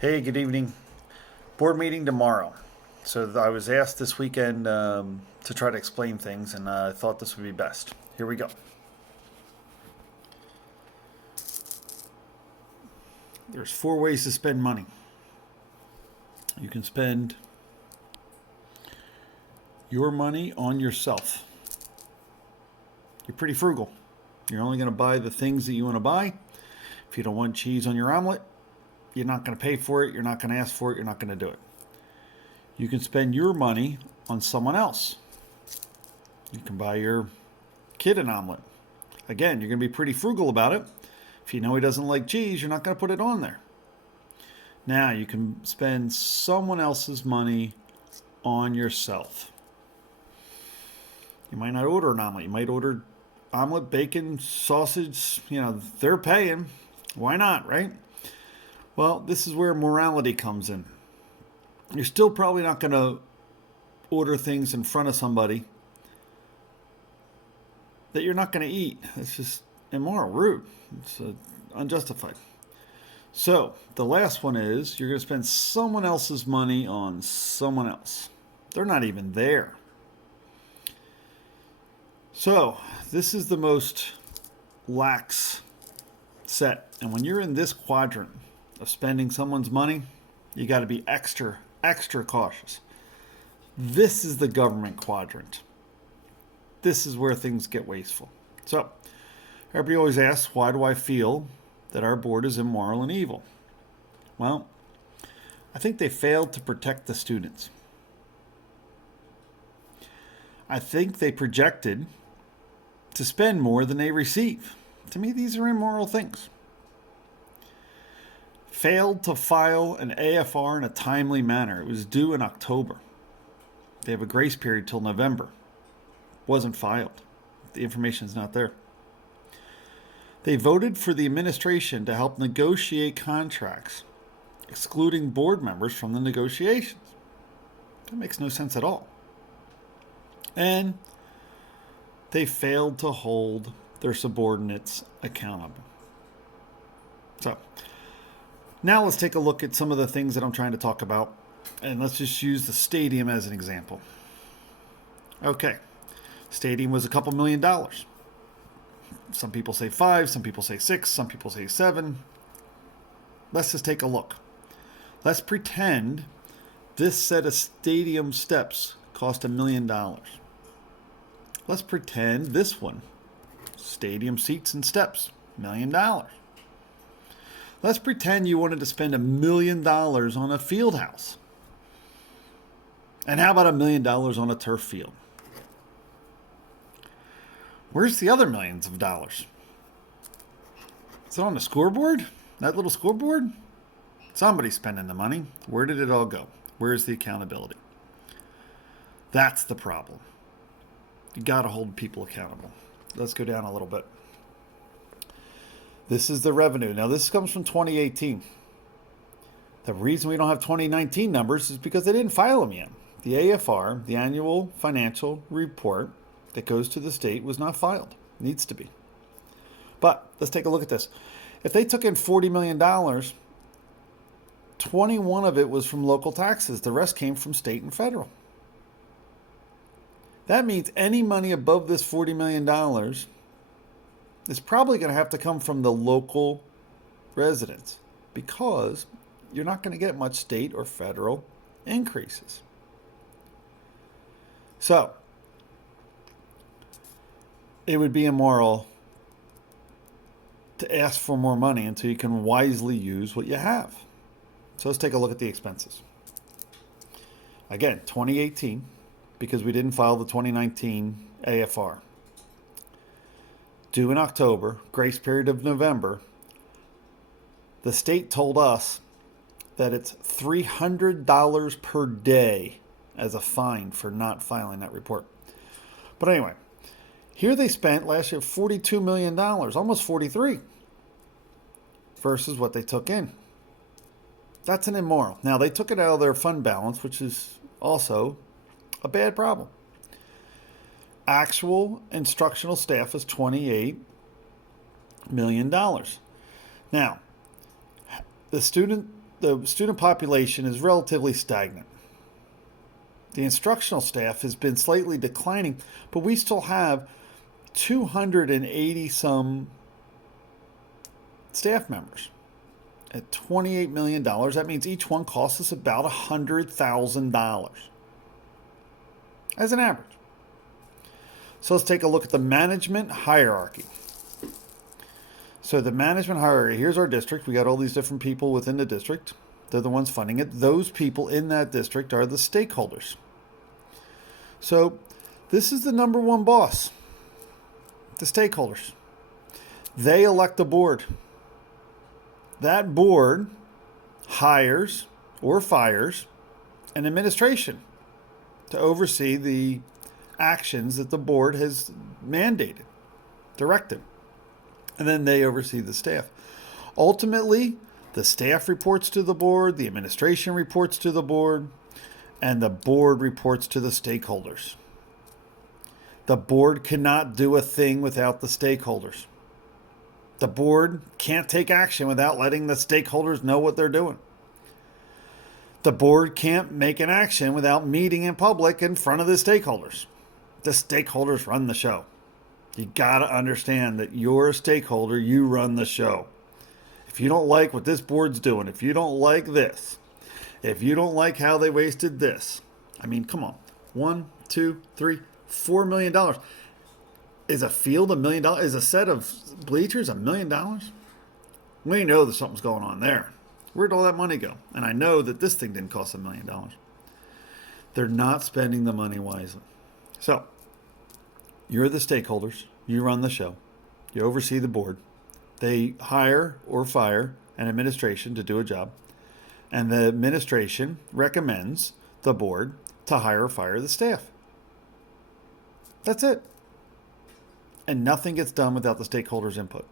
Hey, good evening. Board meeting tomorrow. So I was asked this weekend to try to explain things, and I thought this would be best. Here we go. There's four ways to spend money. You can spend your money on yourself. You're pretty frugal. You're only going to buy the things that you want to buy. If you don't want cheese on your omelet, you're not going to pay for it. You're not going to ask for it. You're not going to do it. You can spend your money on someone else. You can buy your kid an omelet. Again, you're going to be pretty frugal about it. If you know he doesn't like cheese, you're not going to put it on there. Now, you can spend someone else's money on yourself. You might not order an omelet. You might order omelet, bacon, sausage. They're paying. Why not, right? Well, this is where morality comes in. You're still probably not going to order things in front of somebody that you're not going to eat. It's just immoral, rude. It's unjustified. So the last one is you're going to spend someone else's money on someone else. They're not even there. So this is the most lax set. And when you're in this quadrant of spending someone's money, you got to be extra cautious. This is the government quadrant. This is where things get wasteful. So everybody always asks, why do I feel that our board is immoral and evil? Well, I think they failed to protect the students. I think they projected to spend more than they receive. To me, these are immoral things. Failed to file an AFR in a timely manner. It was due in October. They have a grace period till November. Wasn't filed. The information is not there. They voted for the administration to help negotiate contracts, excluding board members from the negotiations. That makes no sense at all. And they failed to hold their subordinates accountable. So, now let's take a look at some of the things that I'm trying to talk about. And let's just use the stadium as an example. Okay. Stadium was a couple $1,000,000. Some people say 5, some people say 6, some people say 7. Let's just take a look. Let's pretend this set of stadium steps cost $1,000,000. Let's pretend this one, stadium seats and steps, $1,000,000. Let's pretend you wanted to spend $1,000,000 on a field house. And how about $1,000,000 on a turf field? Where's the other millions of dollars? Is it on the scoreboard? That little scoreboard? Somebody's spending the money. Where did it all go? Where's the accountability? That's the problem. You got to hold people accountable. Let's go down a little bit. This is the revenue. Now, this comes from 2018. The reason we don't have 2019 numbers is because they didn't file them yet. The AFR, the annual financial report that goes to the state, was not filed. Needs to be. But let's take a look at this. If they took in $40 million, 21 of it was from local taxes. The rest came from state and federal. That means any money above this $40 million is probably going to have to come from the local residents because you're not going to get much state or federal increases. So, it would be immoral to ask for more money until you can wisely use what you have. So let's take a look at the expenses. Again, 2018, because we didn't file the 2019 AFR. Due in October, grace period of November. The state told us that it's $300 per day as a fine for not filing that report. But anyway, here they spent last year $42 million, almost 43, versus what they took in. That's an immoral. Now, they took it out of their fund balance, which is also a bad problem. Actual instructional staff is $28 million. Now, the student the student population is relatively stagnant. The instructional staff has been slightly declining, but we still have 280 some staff members. At $28 million, that means each one costs us about $100,000 as an average. So let's take a look at the management hierarchy. So the management hierarchy, here's our district. We got all these different people within the district. They're the ones funding it. Those people in that district are the stakeholders. So this is the number one boss, the stakeholders. They elect the board. That board hires or fires an administration to oversee the actions that the board has mandated, directed. And then they oversee the staff. Ultimately, the staff reports to the board, the administration reports to the board, and the board reports to the stakeholders. The board cannot do a thing without the stakeholders. The board can't take action without letting the stakeholders know what they're doing. The board can't make an action without meeting in public in front of the stakeholders. The stakeholders run the show. You got to understand that you're a stakeholder, you run the show. If you don't like what this board's doing, if you don't like this, if you don't like how they wasted this, I mean, come on. $1, 2, 3, $4 million. Is a field $1 million? Is a set of bleachers $1 million? We know that something's going on there. Where'd all that money go? And I know that this thing didn't cost $1 million. They're not spending the money wisely. So, you're the stakeholders. You run the show. You oversee the board. They hire or fire an administration to do a job. And the administration recommends the board to hire or fire the staff. That's it. And nothing gets done without the stakeholders' input.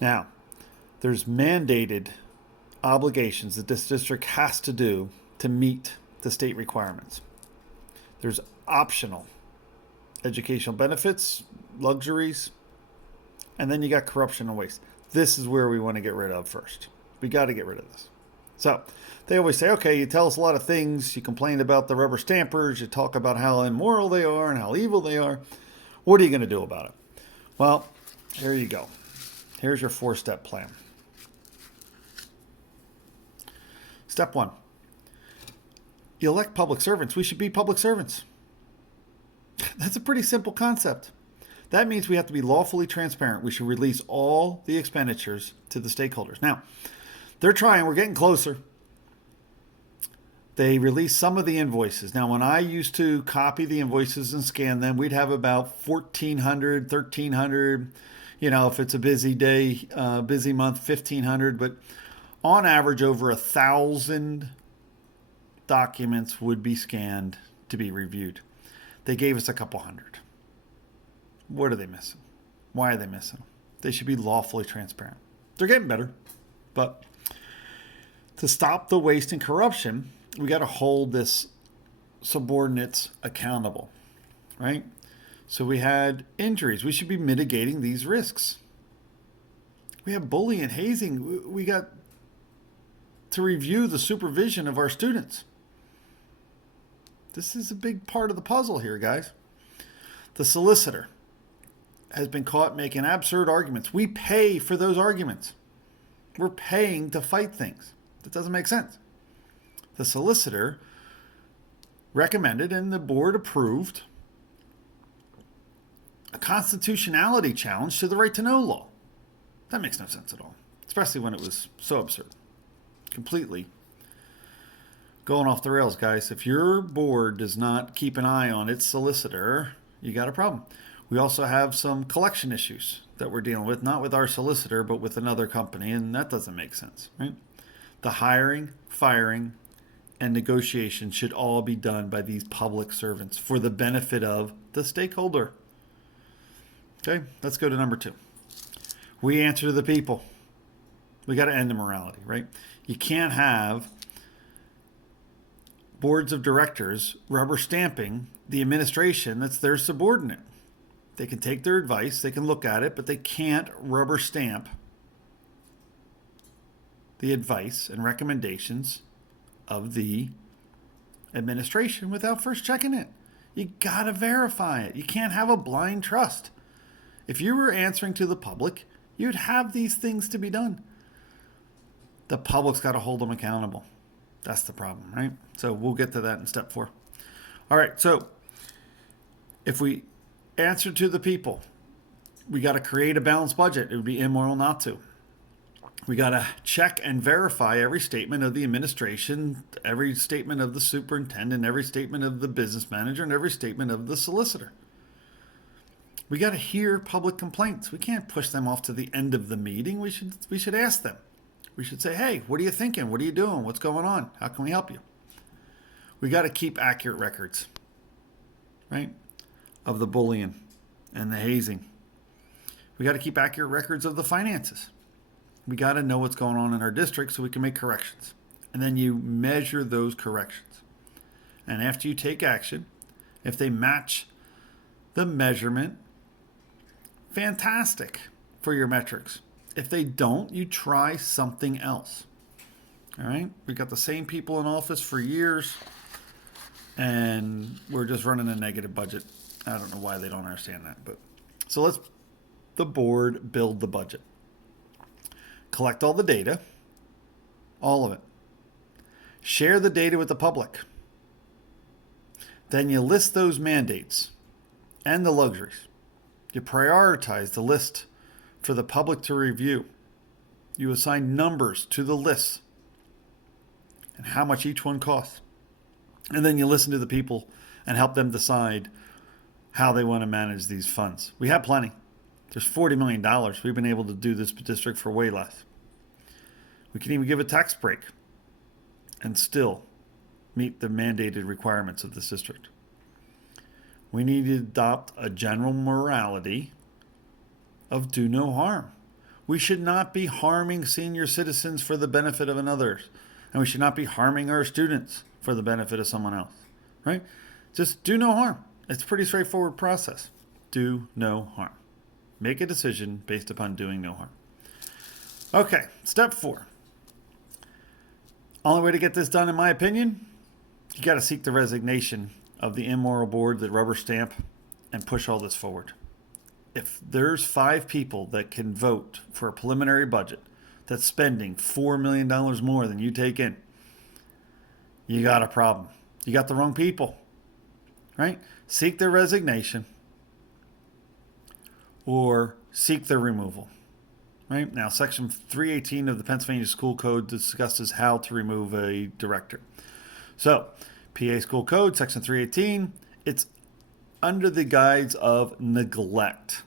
Now, there's mandated obligations that this district has to do to meet the state requirements. There's optional educational benefits, luxuries, and then you got corruption and waste. This is where we want to get rid of first. We got to get rid of this. So they always say, okay, you tell us a lot of things. You complain about the rubber stampers. You talk about how immoral they are and how evil they are. What are you going to do about it? Well, here you go. Here's your 4-step plan. Step 1. You elect public servants. We should be public servants. That's a pretty simple concept. That means we have to be lawfully transparent. We should release all the expenditures to the stakeholders. Now, they're trying. We're getting closer. They release some of the invoices. Now, when I used to copy the invoices and scan them, we'd have about 1,400, 1,300. You know, if it's a busy day, busy month, 1,500. But on average, over 1,000 documents would be scanned to be reviewed. They gave us a couple hundred. What are they missing? Why are they missing? They should be lawfully transparent. They're getting better. But to stop the waste and corruption, we got to hold this subordinates accountable, right? So we had injuries. We should be mitigating these risks. We have bullying and hazing. We got to review the supervision of our students. This is a big part of the puzzle here, guys. The solicitor has been caught making absurd arguments. We pay for those arguments. We're paying to fight things. That doesn't make sense. The solicitor recommended and the board approved a constitutionality challenge to the right to know law. That makes no sense at all, especially when it was so absurd. Completely going off the rails, guys. If your board does not keep an eye on its solicitor, you got a problem. We also have some collection issues that we're dealing with, not with our solicitor, but with another company, and that doesn't make sense, right? The hiring, firing, and negotiation should all be done by these public servants for the benefit of the stakeholder. Okay, let's go to number 2. We answer to the people. We got to end immorality, right? You can't have boards of directors rubber stamping the administration that's their subordinate. They can take their advice, they can look at it, but they can't rubber stamp the advice and recommendations of the administration without first checking it. You gotta verify it. You can't have a blind trust. If you were answering to the public, you'd have these things to be done. The public's got to hold them accountable. That's the problem, right? So we'll get to that in step 4. All right, so if we answer to the people, we got to create a balanced budget. It would be immoral not to. We got to check and verify every statement of the administration, every statement of the superintendent, every statement of the business manager, and every statement of the solicitor. We got to hear public complaints. We can't push them off to the end of the meeting. We should ask them. We should say, hey, what are you thinking? What are you doing? What's going on? How can we help you? We got to keep accurate records, right, of the bullying and the hazing. We got to keep accurate records of the finances. We got to know what's going on in our district so we can make corrections. And then you measure those corrections. And after you take action, if they match the measurement, fantastic for your metrics. If they don't, you try something else. All right? We've got the same people in office for years, and we're just running a negative budget. I don't know why they don't understand that. But so let's the board build the budget. Collect all the data, all of it. Share the data with the public. Then you list those mandates and the luxuries. You prioritize the list for the public to review. You assign numbers to the lists and how much each one costs. And then you listen to the people and help them decide how they want to manage these funds. We have plenty. There's $40 million. We've been able to do this district for way less. We can even give a tax break and still meet the mandated requirements of this district. We need to adopt a general morality of do no harm. We should not be harming senior citizens for the benefit of another, and we should not be harming our students for the benefit of someone else, right? Just do no harm. It's a pretty straightforward process. Do no harm. Make a decision based upon doing no harm. Okay, step 4. Only way to get this done, in my opinion, you got to seek the resignation of the immoral board that rubber stamp and push all this forward. If there's 5 people that can vote for a preliminary budget that's spending $4 million more than you take in, you got a problem. You got the wrong people, right? Seek their resignation or seek their removal, right? Now, Section 318 of the Pennsylvania School Code discusses how to remove a director. So, PA School Code, Section 318, it's under the guise of neglect.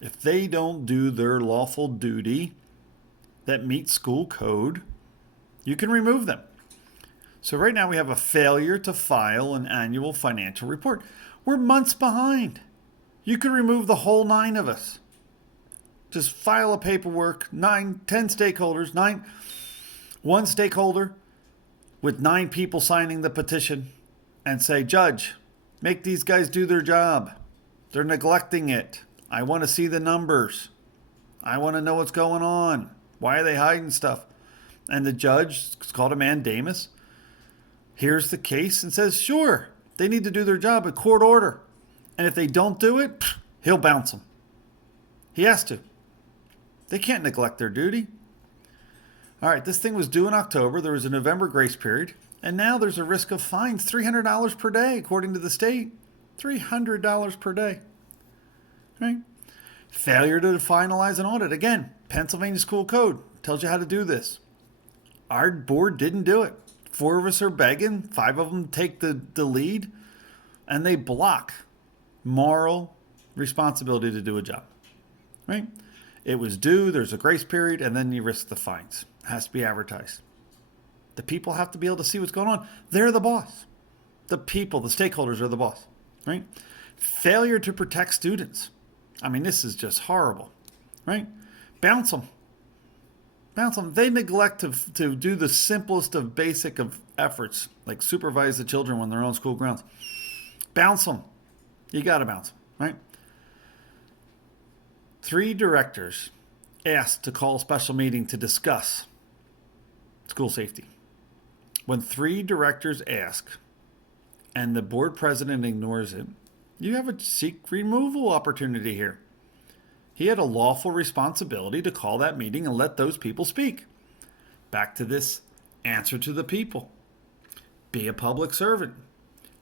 If they don't do their lawful duty that meets school code, you can remove them. So right now we have a failure to file an annual financial report. We're months behind. You could remove the whole 9 of us. Just file a paperwork, 10 stakeholders, one stakeholder with 9 people signing the petition and say, Judge, make these guys do their job. They're neglecting it. I want to see the numbers. I want to know what's going on. Why are they hiding stuff? And the judge, it's called a mandamus, hears the case and says, sure, they need to do their job, a court order. And if they don't do it, he'll bounce them. He has to. They can't neglect their duty. All right, this thing was due in October. There was a November grace period. And now there's a risk of fines, $300 per day, according to the state. $300 per day. Right? Failure to finalize an audit. Again, Pennsylvania School Code tells you how to do this. Our board didn't do it. 4 of us are begging. 5 of them take the lead. And they block moral responsibility to do a job. Right? It was due. There's a grace period. And then you risk the fines. It has to be advertised. The people have to be able to see what's going on. They're the boss. The people, the stakeholders are the boss. Right? Failure to protect students. I mean, this is just horrible. Right? Bounce them. Bounce them. They neglect to do the simplest of basic of efforts, like supervise the children when they're on school grounds. Bounce them. You got to bounce them. Right? 3 directors asked to call a special meeting to discuss school safety. When 3 directors ask and the board president ignores it, you have a seek removal opportunity here. He had a lawful responsibility to call that meeting and let those people speak. Back to this answer to the people. Be a public servant.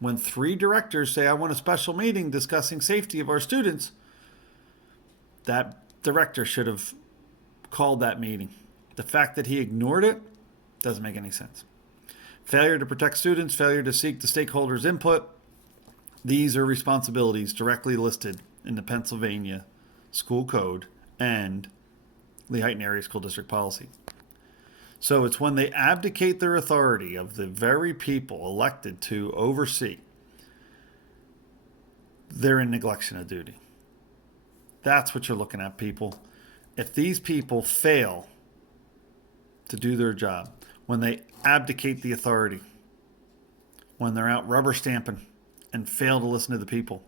When 3 directors say, I want a special meeting discussing safety of our students, that director should have called that meeting. The fact that he ignored it doesn't make any sense. Failure to protect students, failure to seek the stakeholders' input. These are responsibilities directly listed in the Pennsylvania School Code and Lehighton Area School District Policy. So it's when they abdicate their authority of the very people elected to oversee, they're in neglection of duty. That's what you're looking at, people. If these people fail to do their job, when they abdicate the authority, when they're out rubber stamping and fail to listen to the people,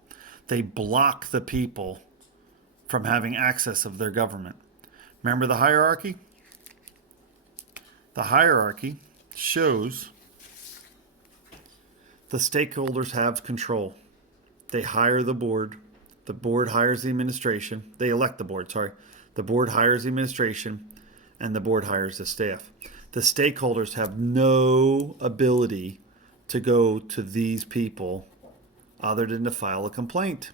they block the people from having access of their government. Remember the hierarchy? The hierarchy shows the stakeholders have control. They hire the board. The board hires the administration. They elect the board, sorry. The board hires the administration, and the board hires the staff. The stakeholders have no ability to go to these people other than to file a complaint.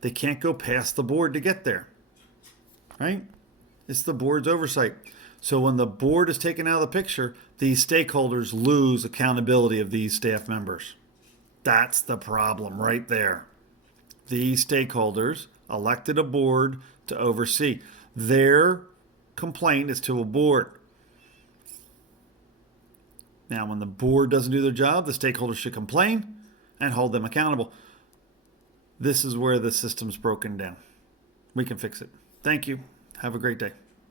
They can't go past the board to get there, right? It's the board's oversight. So when the board is taken out of the picture, these stakeholders lose accountability of these staff members. That's the problem right there. These stakeholders elected a board to oversee. Their complaint is to a board. Now, when the board doesn't do their job, the stakeholders should complain and hold them accountable. This is where the system's broken down. We can fix it. Thank you. Have a great day.